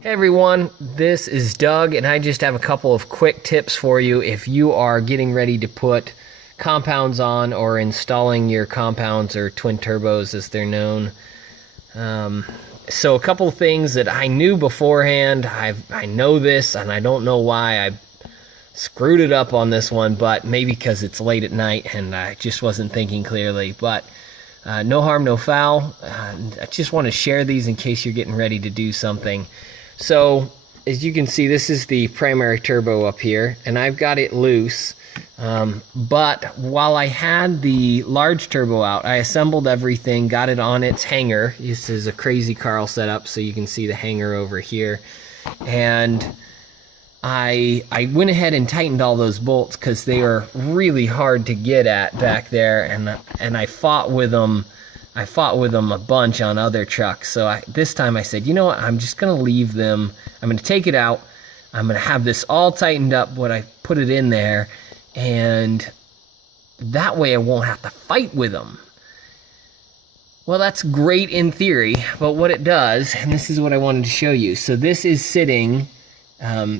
Hey everyone, this is Doug, and I just have a couple of quick tips for you if you are getting ready to put compounds on or installing your compounds or twin turbos as they're known. So a couple of things that I knew beforehand. I know this, and I don't know why I screwed it up on this one, but maybe because it's late at night and I just wasn't thinking clearly. But no harm, no foul. I just want to share these in case you're getting ready to do something. So, as you can see, this is the primary turbo up here, and I've got it loose. But while I had the large turbo out, I assembled everything, got it on its hanger. This is a Crazy Carl setup, so you can see the hanger over here. And I went ahead and tightened all those bolts because they were really hard to get at back there, and I fought with them. I fought with them a bunch on other trucks. So this time I said, you know what, I'm just going to leave them. I'm going to take it out. I'm going to have this all tightened up when I put it in there. And that way I won't have to fight with them. Well, that's great in theory. But what it does, and this is what I wanted to show you. So this is sitting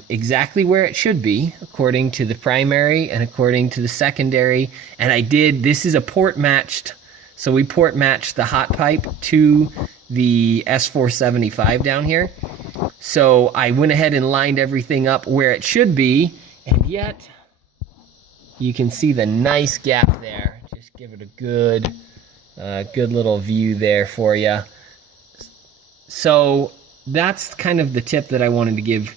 exactly where it should be, according to the primary and according to the secondary. And this is a port matched. So we port matched the hot pipe to the S475 down here. So I went ahead and lined everything up where it should be, and yet you can see the nice gap there. Just give it a good little view there for you. So that's kind of the tip that I wanted to give.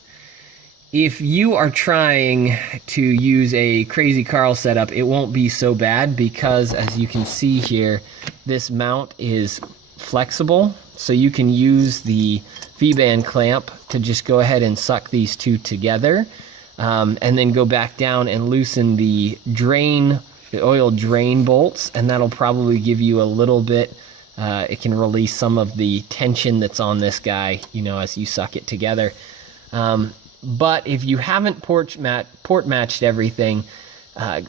If you are trying to use a Crazy Carl setup, it won't be so bad because, as you can see here, this mount is flexible. So you can use the V-band clamp to just go ahead and suck these two together, and then go back down and loosen the oil drain bolts, and that'll probably give you a little bit. It can release some of the tension that's on this guy, as you suck it together. But if you haven't port matched everything,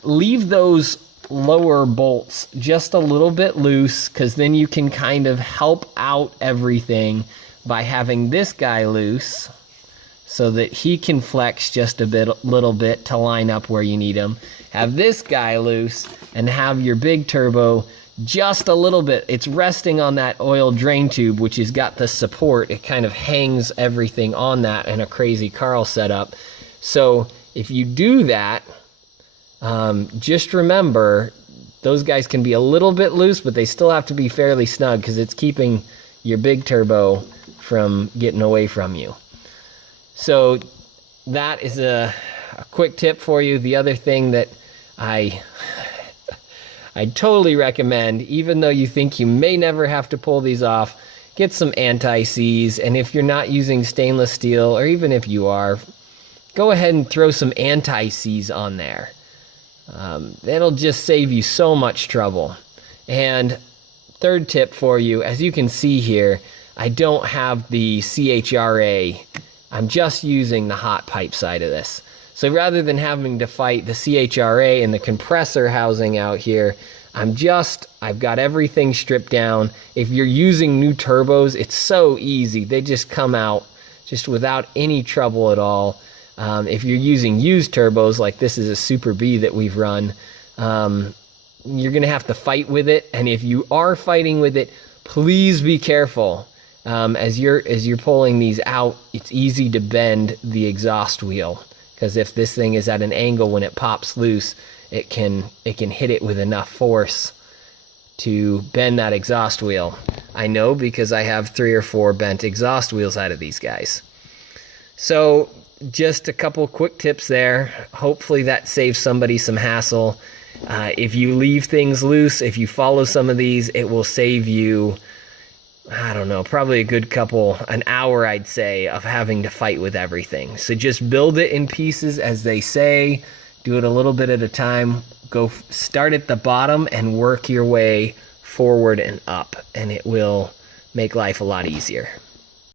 leave those lower bolts just a little bit loose, because then you can kind of help out everything by having this guy loose so that he can flex just a little bit to line up where you need him. Have this guy loose and have your big turbo just a little bit. It's resting on that oil drain tube, which has got the support. It kind of hangs everything on that in a Crazy Carl setup. So if you do that, just remember those guys can be a little bit loose, but they still have to be fairly snug because it's keeping your big turbo from getting away from you. So that is a quick tip for you. The other thing that I'd totally recommend, even though you think you may never have to pull these off, get some anti-seize. And if you're not using stainless steel, or even if you are, go ahead and throw some anti-seize on there. That'll just save you so much trouble. And third tip for you, as you can see here, I don't have the CHRA. I'm just using the hot pipe side of this. So rather than having to fight the CHRA and the compressor housing out here, I've got everything stripped down. If you're using new turbos, it's so easy. They just come out just without any trouble at all. If you're using used turbos, like this is a Super B that we've run, you're going to have to fight with it. And if you are fighting with it, please be careful. As you're pulling these out, it's easy to bend the exhaust wheel. Because if this thing is at an angle when it pops loose, it can hit it with enough force to bend that exhaust wheel. I know because I have 3 or 4 bent exhaust wheels out of these guys. So just a couple quick tips there. Hopefully that saves somebody some hassle. If you leave things loose, if you follow some of these, it will save you, I don't know, probably a good an hour, I'd say, of having to fight with everything. So just build it in pieces, as they say. Do it a little bit at a time. Go start at the bottom and work your way forward and up, and it will make life a lot easier.